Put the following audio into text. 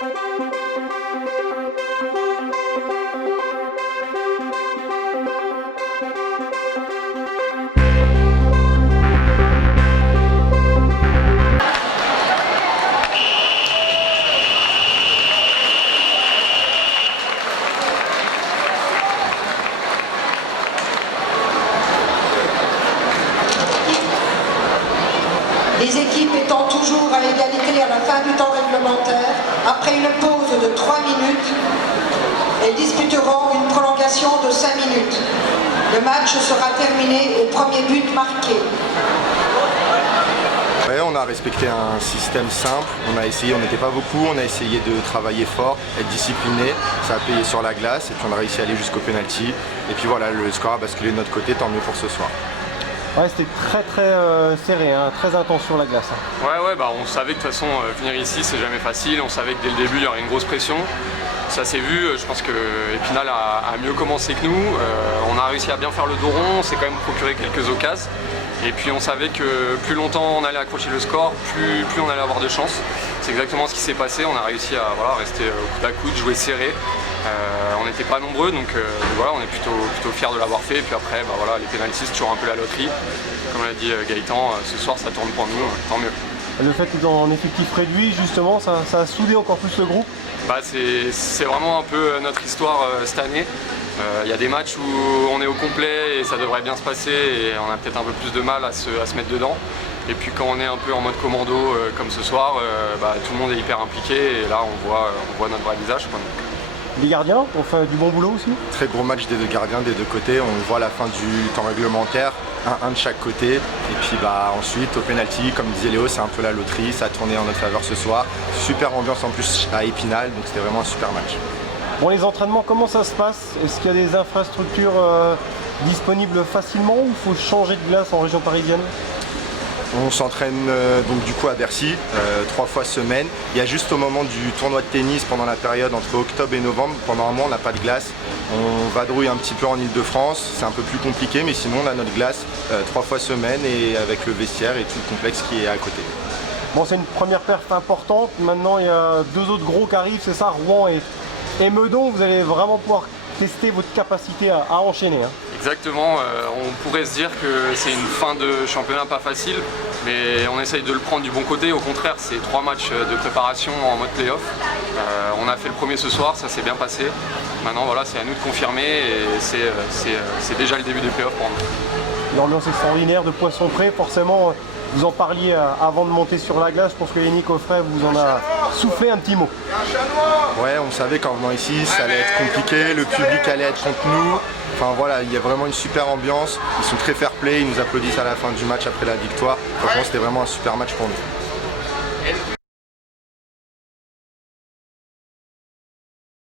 Les équipes étant toujours à égalité à la fin du temps réglementaire, après une pause de 3 minutes, elles disputeront une prolongation de 5 minutes. Le match sera terminé au premier but marqué. Ouais, on a respecté un système simple, on a essayé, on n'était pas beaucoup, on a essayé de travailler fort, être discipliné, ça a payé sur la glace et puis on a réussi à aller jusqu'au penalty. Et puis voilà, le score a basculé de notre côté, tant mieux pour ce soir. Ouais, c'était très serré, hein, très intense sur la glace. Hein. Ouais, bah, on savait que de toute façon venir ici c'est jamais facile, on savait que dès le début il y aurait une grosse pression. Ça s'est vu, je pense que Épinal a mieux commencé que nous, on a réussi à bien faire le dos rond, on s'est quand même procuré quelques occasions. Et puis on savait que plus longtemps on allait accrocher le score, plus on allait avoir de chance. C'est exactement ce qui s'est passé, on a réussi à rester coude à coude, jouer serré. On n'était pas nombreux, donc voilà, on est plutôt fiers de l'avoir fait. Et puis après, les pénaltys, c'est toujours un peu la loterie. Comme l'a dit Gaëtan, ce soir ça tourne pour nous, tant mieux. Le fait d'être en effectif réduit, justement, ça a soudé encore plus le groupe? C'est vraiment un peu notre histoire cette année. Il y a des matchs où on est au complet et ça devrait bien se passer et on a peut-être un peu plus de mal à se mettre dedans. Et puis quand on est un peu en mode commando comme ce soir, tout le monde est hyper impliqué et là on voit notre vrai visage, quoi. Les gardiens ont fait du bon boulot aussi? Très gros match des deux gardiens, des deux côtés, on le voit à la fin du temps réglementaire, un de chaque côté. Et puis ensuite au penalty, comme disait Léo, c'est un peu la loterie, ça a tourné en notre faveur ce soir. Super ambiance en plus à Épinal, donc c'était vraiment un super match. Bon, les entraînements, comment ça se passe? Est-ce qu'il y a des infrastructures disponibles facilement ou il faut changer de glace en région parisienne? On s'entraîne donc du coup à Bercy 3 fois semaine. Il y a juste au moment du tournoi de tennis, pendant la période entre octobre et novembre, pendant un mois on n'a pas de glace. On vadrouille un petit peu en Ile-de-France, c'est un peu plus compliqué, mais sinon on a notre glace 3 fois semaine et avec le vestiaire et tout le complexe qui est à côté. Bon, c'est une première perf importante. Maintenant il y a deux autres gros qui arrivent, c'est ça, Rouen et Meudon. Vous allez vraiment pouvoir tester votre capacité à enchaîner. Hein. Exactement, on pourrait se dire que c'est une fin de championnat pas facile, mais on essaye de le prendre du bon côté. Au contraire, c'est 3 matchs de préparation en mode play-off. On a fait le premier ce soir, ça s'est bien passé. Maintenant voilà, c'est à nous de confirmer et c'est déjà le début des play-offs pour nous. L'ambiance extraordinaire de Poisson Pré, forcément, vous en parliez avant de monter sur la glace. Je pense que Yannick Offray vous en a soufflé un petit mot. Ouais, on savait qu'en venant ici, ça allait être compliqué, le public allait être contre nous. Enfin voilà, il y a vraiment une super ambiance, ils sont très fair-play, ils nous applaudissent à la fin du match après la victoire. Franchement, c'était vraiment un super match pour nous.